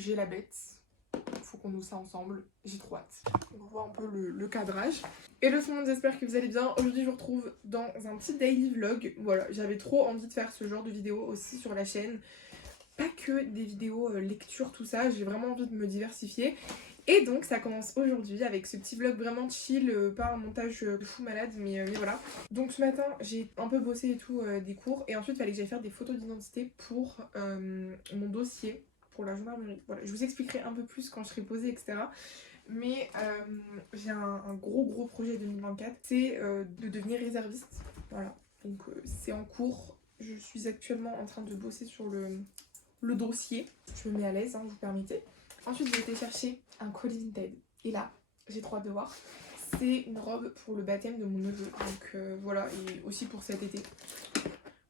J'ai la bête, faut qu'on ouvre ça ensemble, j'ai trop hâte. On voit un peu le cadrage. Hello tout le monde, j'espère que vous allez bien. Aujourd'hui je vous retrouve dans un petit daily vlog. Voilà, j'avais trop envie de faire ce genre de vidéo aussi sur la chaîne. Pas que des vidéos lecture, tout ça, j'ai vraiment envie de me diversifier. Et donc ça commence aujourd'hui avec ce petit vlog vraiment chill, pas un montage de fou malade, mais voilà. Donc ce matin j'ai un peu bossé et tout des cours, et ensuite il fallait que j'aille faire des photos d'identité pour mon dossier pour la gendarmerie. Voilà, je vous expliquerai un peu plus quand je serai posée, etc. Mais j'ai un gros projet 2024, c'est de devenir réserviste. Voilà, donc c'est en cours. Je suis actuellement en train de bosser sur le dossier. Je me mets à l'aise, hein, vous permettez. Ensuite j'ai été chercher un colis Vinted. Et là, j'ai trop hâte de voir. C'est une robe pour le baptême de mon neveu. Donc voilà, et aussi pour cet été.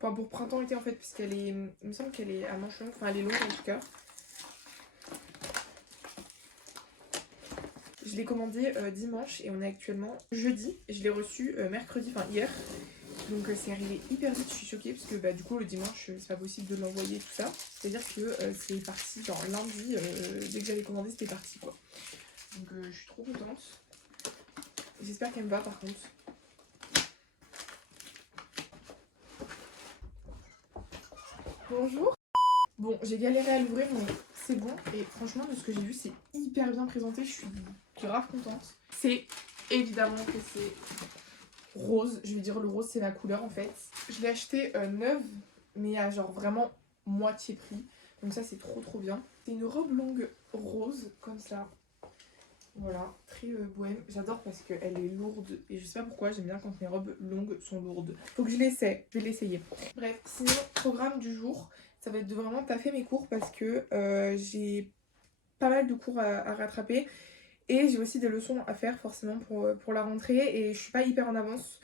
Enfin pour printemps-été en fait, puisqu'elle est... Il me semble qu'elle est à manches longues, enfin elle est longue en tout cas. Je l'ai commandé dimanche et on est actuellement jeudi. Je l'ai reçu mercredi, enfin hier. Donc c'est arrivé hyper vite, je suis choquée parce que du coup le dimanche c'est pas possible de l'envoyer tout ça. C'est à dire que c'est parti genre lundi, dès que j'avais commandé c'était parti quoi. Donc je suis trop contente. J'espère qu'elle me va par contre. Bonjour. Bon, j'ai galéré à l'ouvrir mais c'est bon et franchement de ce que j'ai vu c'est hyper bien présenté, je suis grave contente. C'est évidemment que c'est rose, je vais dire le rose c'est ma couleur en fait. Je l'ai acheté neuve mais à genre vraiment moitié prix, donc ça c'est trop bien. C'est une robe longue rose comme ça, voilà, très bohème. J'adore parce qu'elle est lourde et je sais pas pourquoi j'aime bien quand mes robes longues sont lourdes. Faut que je l'essaie, je vais l'essayer. Bref, sinon programme du jour, ça va être de vraiment taffer mes cours parce que j'ai pas mal de cours à rattraper. Et j'ai aussi des leçons à faire forcément pour la rentrée et je suis pas hyper en avance.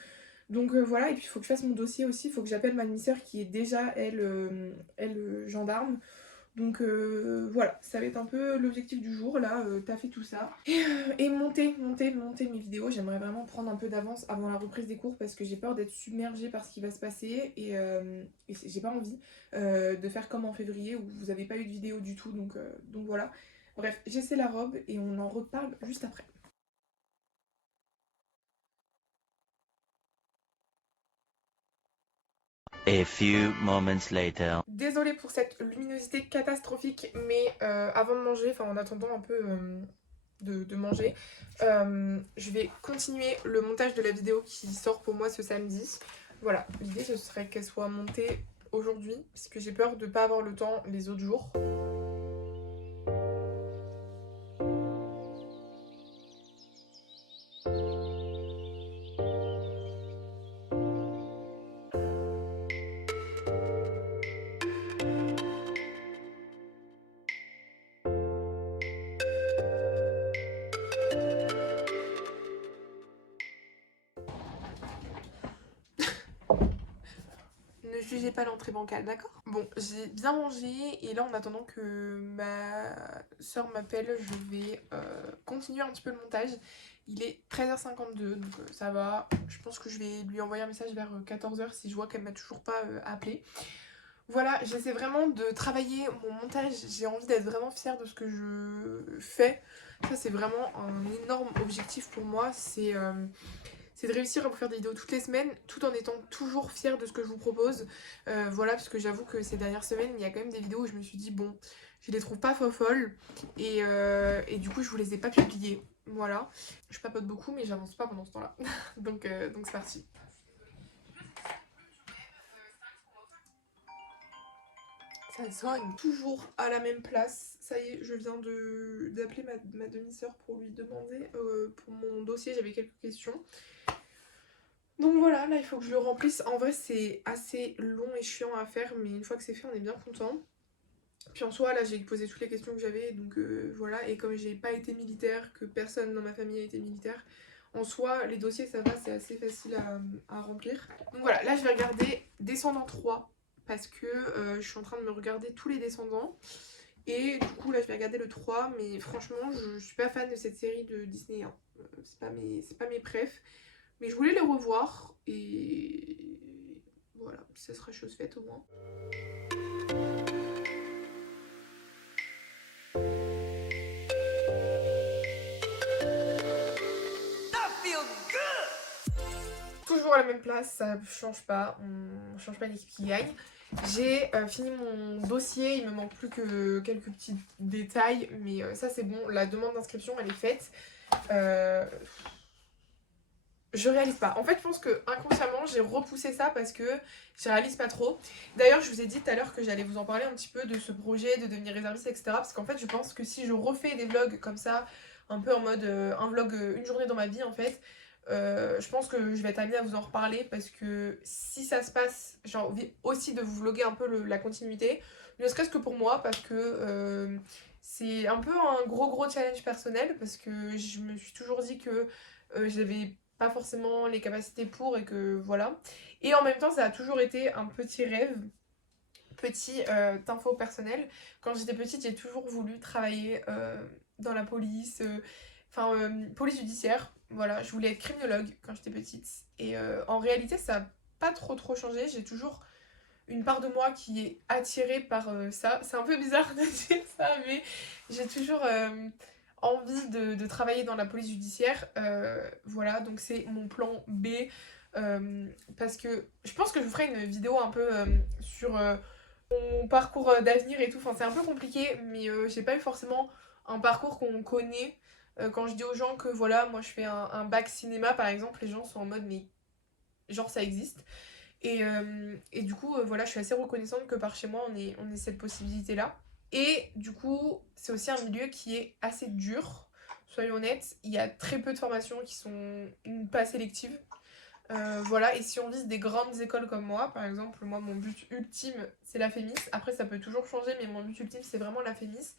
Donc voilà, et puis il faut que je fasse mon dossier aussi, il faut que j'appelle ma demi-sœur qui est déjà elle gendarme. Donc voilà, ça va être un peu l'objectif du jour là, taffer tout ça. Et monter mes vidéos, j'aimerais vraiment prendre un peu d'avance avant la reprise des cours parce que j'ai peur d'être submergée par ce qui va se passer et j'ai pas envie de faire comme en février où vous avez pas eu de vidéo du tout, donc voilà. Bref, j'essaie la robe et on en reparle juste après. A few moments later. Désolée pour cette luminosité catastrophique, mais avant de manger, enfin en attendant un peu de manger, je vais continuer le montage de la vidéo qui sort pour moi ce samedi. Voilà, l'idée ce serait qu'elle soit montée aujourd'hui, parce que j'ai peur de pas avoir le temps les autres jours. Ne jugez pas l'entrée bancale, d'accord? Bon, j'ai bien mangé et là en attendant que ma soeur m'appelle, je vais continuer un petit peu le montage. Il est 13h52 donc ça va. Je pense que je vais lui envoyer un message vers 14h si je vois qu'elle m'a toujours pas appelé. Voilà, j'essaie vraiment de travailler mon montage, j'ai envie d'être vraiment fière de ce que je fais. Ça c'est vraiment un énorme objectif pour moi, c'est de réussir à vous faire des vidéos toutes les semaines tout en étant toujours fière de ce que je vous propose. Voilà, parce que j'avoue que ces dernières semaines, il y a quand même des vidéos où je me suis dit bon, je les trouve pas folles et du coup je vous les ai pas publiées. Voilà, je papote beaucoup mais j'avance pas pendant ce temps-là. donc c'est parti. Ça soigne toujours à la même place. Ça y est, je viens d'appeler ma demi-sœur pour lui demander pour mon dossier, j'avais quelques questions. Donc voilà, là il faut que je le remplisse. En vrai c'est assez long et chiant à faire, mais une fois que c'est fait on est bien content. Puis en soi là j'ai posé toutes les questions que j'avais, donc voilà. Et comme j'ai pas été militaire, que personne dans ma famille a été militaire, en soi les dossiers ça va, c'est assez facile à remplir. Donc voilà, là je vais regarder Descendants 3, parce que je suis en train de me regarder tous les Descendants. Et du coup là je vais regarder le 3, mais franchement je suis pas fan de cette série de Disney, hein. C'est pas mes préfs. Mais je voulais les revoir et voilà, ça sera chose faite au moins. Toujours à la même place, ça change pas, on change pas l'équipe qui gagne. J'ai fini mon dossier, il me manque plus que quelques petits détails, mais ça c'est bon, la demande d'inscription elle est faite. Je réalise pas. En fait, je pense que inconsciemment, j'ai repoussé ça parce que je réalise pas trop. D'ailleurs, je vous ai dit tout à l'heure que j'allais vous en parler un petit peu de ce projet de devenir réserviste, etc. Parce qu'en fait, je pense que si je refais des vlogs comme ça, un peu en mode un vlog une journée dans ma vie, en fait, je pense que je vais être amenée à vous en reparler parce que si ça se passe, j'ai envie aussi de vous vlogger un peu la continuité, ne serait-ce que pour moi parce que c'est un peu un gros challenge personnel parce que je me suis toujours dit que j'avais pas forcément les capacités pour et que voilà. Et en même temps, ça a toujours été un petit rêve, petit info personnel. Quand j'étais petite, j'ai toujours voulu travailler dans la police, police judiciaire. Voilà, je voulais être criminologue quand j'étais petite. Et en réalité, ça n'a pas trop changé. J'ai toujours une part de moi qui est attirée par ça. C'est un peu bizarre de dire ça, mais j'ai toujours envie de travailler dans la police judiciaire. Voilà, donc c'est mon plan B. Parce que je pense que je vous ferai une vidéo un peu sur mon parcours d'avenir et tout. Enfin, c'est un peu compliqué, mais j'ai pas eu forcément un parcours qu'on connaît. Quand je dis aux gens que voilà, moi je fais un bac cinéma par exemple, les gens sont en mode mais genre ça existe. Et du coup, voilà, je suis assez reconnaissante que par chez moi, on ait cette possibilité-là. Et du coup, c'est aussi un milieu qui est assez dur, soyons honnêtes. Il y a très peu de formations qui sont pas sélectives. Voilà, et si on vise des grandes écoles comme moi, par exemple, moi, mon but ultime, c'est la FEMIS. Après, ça peut toujours changer, mais mon but ultime, c'est vraiment la FEMIS.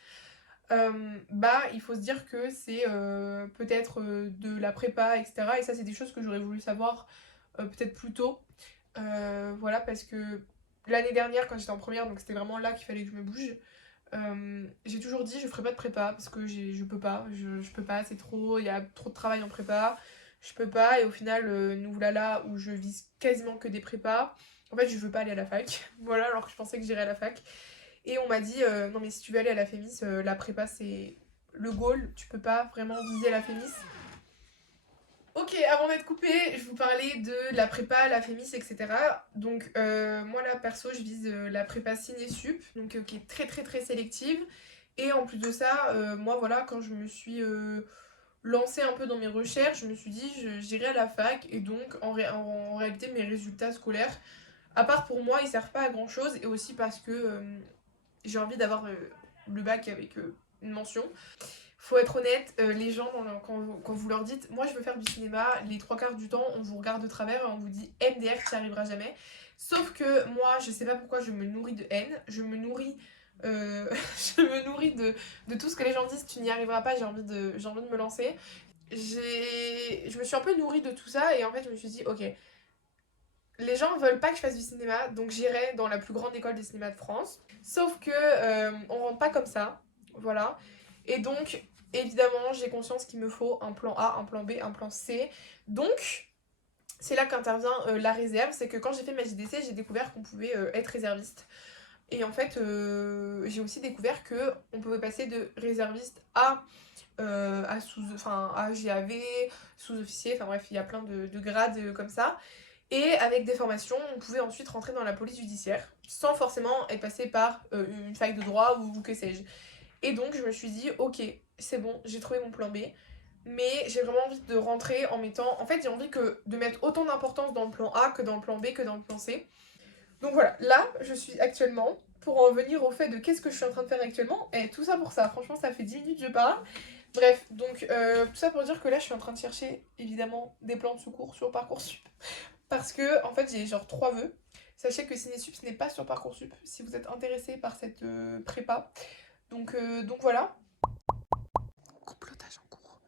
Il faut se dire que c'est peut-être de la prépa, etc. Et ça, c'est des choses que j'aurais voulu savoir peut-être plus tôt. Voilà, parce que l'année dernière, quand j'étais en première, donc c'était vraiment là qu'il fallait que je me bouge, j'ai toujours dit je ferai pas de prépa parce que je peux pas, je peux pas, c'est trop, il y a trop de travail en prépa, je peux pas, et au final, nous voilà là où je vise quasiment que des prépas. En fait, je veux pas aller à la fac, voilà, alors que je pensais que j'irais à la fac. Et on m'a dit non, mais si tu veux aller à la FEMIS, la prépa c'est le goal, tu peux pas vraiment viser la FEMIS. Ok, avant d'être coupée, je vous parlais de la prépa, la FEMIS, etc. Donc moi là perso je vise la prépa Ciné-Sup, donc qui est très sélective. Et en plus de ça, moi voilà, quand je me suis lancée un peu dans mes recherches, je me suis dit j'irai à la fac. Et donc en réalité mes résultats scolaires, à part pour moi, ils servent pas à grand chose. Et aussi parce que j'ai envie d'avoir le bac avec une mention. Faut être honnête, les gens, quand vous leur dites moi je veux faire du cinéma, les trois quarts du temps on vous regarde de travers et on vous dit MDR, tu n'y arriveras jamais. Sauf que moi je sais pas pourquoi je me nourris de haine, je me nourris, je me nourris de tout ce que les gens disent tu n'y arriveras pas, j'ai envie de me lancer. Je me suis un peu nourrie de tout ça et en fait je me suis dit ok, les gens veulent pas que je fasse du cinéma donc j'irai dans la plus grande école de cinéma de France. Sauf que on rentre pas comme ça, voilà. Et donc évidemment, j'ai conscience qu'il me faut un plan A, un plan B, un plan C. Donc, c'est là qu'intervient la réserve. C'est que quand j'ai fait ma JDC, j'ai découvert qu'on pouvait être réserviste. Et en fait, j'ai aussi découvert qu'on pouvait passer de réserviste à GAV, sous-officier, enfin bref, il y a plein de grades comme ça. Et avec des formations, on pouvait ensuite rentrer dans la police judiciaire, sans forcément être passé par une fac de droit ou que sais-je. Et donc, je me suis dit, ok, c'est bon, j'ai trouvé mon plan B. Mais j'ai vraiment envie de rentrer en mettant... En fait, j'ai envie de mettre autant d'importance dans le plan A que dans le plan B que dans le plan C. Donc voilà, là, je suis actuellement, pour en venir au fait de qu'est-ce que je suis en train de faire actuellement, et tout ça pour ça, franchement, ça fait 10 minutes que je parle. Bref, donc tout ça pour dire que là, je suis en train de chercher, évidemment, des plans de secours sur Parcoursup parce que en fait j'ai genre 3 vœux. Sachez que Cinésup ce n'est pas sur Parcoursup si vous êtes intéressé par cette prépa. Donc voilà. Complotage en cours.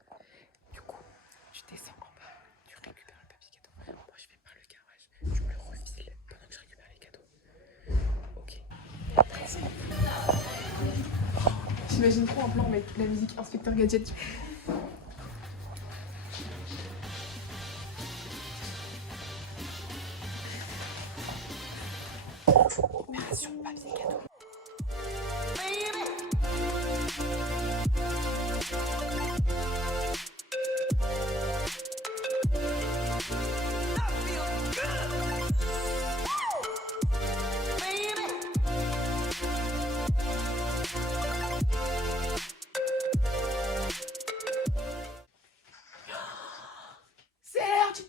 Du coup, tu descends en bas, tu récupères le papier cadeau. Moi je vais par le garage, tu me le refiles pendant que je récupère les cadeaux. Ok. J'imagine trop un plan avec la musique Inspecteur Gadget. Opération papier cadeau. C'est l'heure du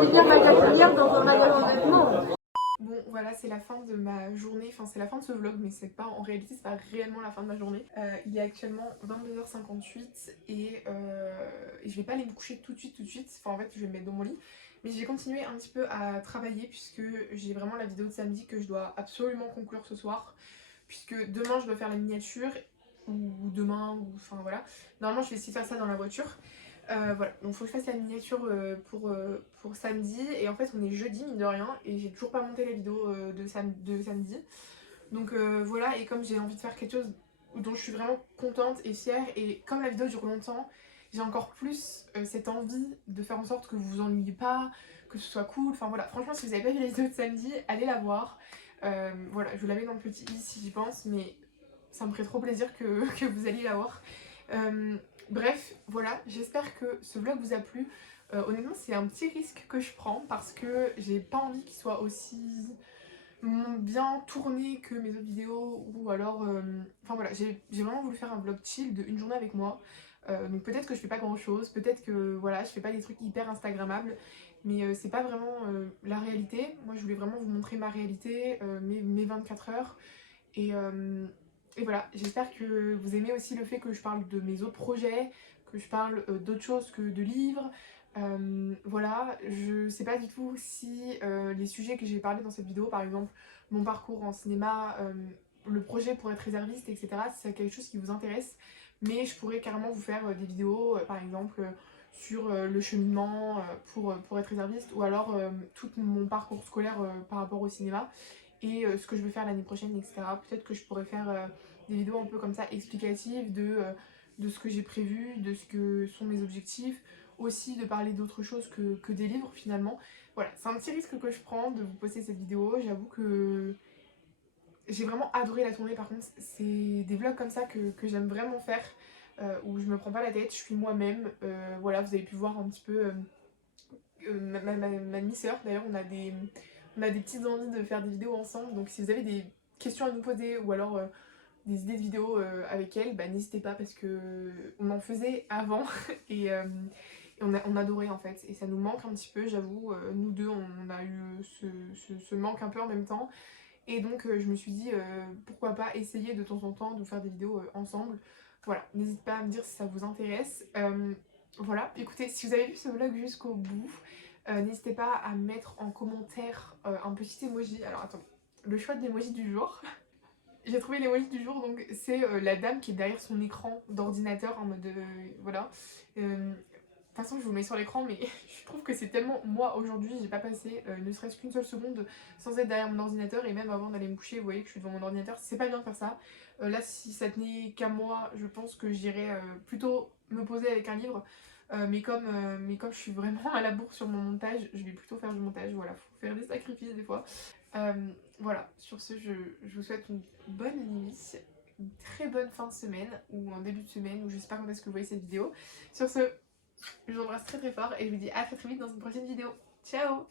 Devenir ma cafetière dans un magasin de vêtements. Bon voilà, c'est la fin de ma journée, enfin c'est la fin de ce vlog, mais c'est pas en réalité, c'est pas réellement la fin de ma journée. Il est actuellement 22h58 et je vais pas aller me coucher tout de suite, enfin en fait je vais me mettre dans mon lit. Mais je vais continuer un petit peu à travailler puisque j'ai vraiment la vidéo de samedi que je dois absolument conclure ce soir. Puisque demain je dois faire la miniature, ou demain, ou enfin voilà. Normalement je vais essayer de faire ça dans la voiture. Voilà, donc faut que je fasse la miniature pour samedi. Et en fait on est jeudi mine de rien et j'ai toujours pas monté la vidéo de samedi. Donc voilà, et comme j'ai envie de faire quelque chose dont je suis vraiment contente et fière, et comme la vidéo dure longtemps, j'ai encore plus cette envie de faire en sorte que vous vous ennuyez pas, que ce soit cool. Enfin voilà, franchement si vous avez pas vu la vidéo de samedi, allez la voir. Voilà, je vous la mets dans le petit i si j'y pense, mais ça me ferait trop plaisir que vous alliez la voir. Bref, voilà, j'espère que ce vlog vous a plu. Honnêtement, c'est un petit risque que je prends parce que j'ai pas envie qu'il soit aussi bien tourné que mes autres vidéos, ou alors... Enfin voilà, j'ai vraiment voulu faire un vlog chill de une journée avec moi. Donc peut-être que je fais pas grand chose, peut-être que voilà, je fais pas des trucs hyper instagrammables, mais c'est pas vraiment la réalité. Moi je voulais vraiment vous montrer ma réalité, mes 24 heures. Et voilà, j'espère que vous aimez aussi le fait que je parle de mes autres projets, que je parle d'autres choses que de livres. Voilà, je sais pas du tout si les sujets que j'ai parlé dans cette vidéo, par exemple mon parcours en cinéma, le projet pour être réserviste, etc., si c'est quelque chose qui vous intéresse. Mais je pourrais carrément vous faire des vidéos, par exemple sur le cheminement pour être réserviste, ou alors tout mon parcours scolaire par rapport au cinéma et ce que je veux faire l'année prochaine, etc. Peut-être que je pourrais faire des vidéos un peu comme ça explicatives de ce que j'ai prévu, de ce que sont mes objectifs, aussi de parler d'autre chose que des livres finalement. Voilà, c'est un petit risque que je prends de vous poster cette vidéo. J'avoue que j'ai vraiment adoré la tournée. Par contre, c'est des vlogs comme ça que j'aime vraiment faire, où je me prends pas la tête, je suis moi-même. Voilà, vous avez pu voir un petit peu ma demi-sœur. D'ailleurs, on a des petites envies de faire des vidéos ensemble, donc si vous avez des questions à nous poser ou alors des idées de vidéos avec elle, bah, n'hésitez pas parce que on en faisait avant et on adorait en fait, et ça nous manque un petit peu, j'avoue. Nous deux on a eu ce manque un peu en même temps, et donc je me suis dit pourquoi pas essayer de temps en temps de faire des vidéos ensemble. Voilà, n'hésitez pas à me dire si ça vous intéresse. Voilà, écoutez, si vous avez vu ce vlog jusqu'au bout, n'hésitez pas à mettre en commentaire un petit emoji. Alors attendez, le choix de l'emoji du jour. J'ai trouvé l'emoji du jour, donc c'est la dame qui est derrière son écran d'ordinateur en mode voilà. De toute façon je vous le mets sur l'écran, mais je trouve que c'est tellement moi aujourd'hui, j'ai pas passé ne serait-ce qu'une seule seconde sans être derrière mon ordinateur, et même avant d'aller me coucher vous voyez que je suis devant mon ordinateur. C'est pas bien de faire ça. Là si ça tenait qu'à moi, je pense que j'irais plutôt me poser avec un livre. Mais comme je suis vraiment à la bourre sur mon montage, je vais plutôt faire du montage. Voilà, faut faire des sacrifices des fois. Voilà, sur ce je vous souhaite une bonne nuit, une très bonne fin de semaine ou un début de semaine, ou je sais pas quand est-ce que vous voyez cette vidéo. Sur ce, je vous embrasse très très fort et je vous dis à très très vite dans une prochaine vidéo. Ciao!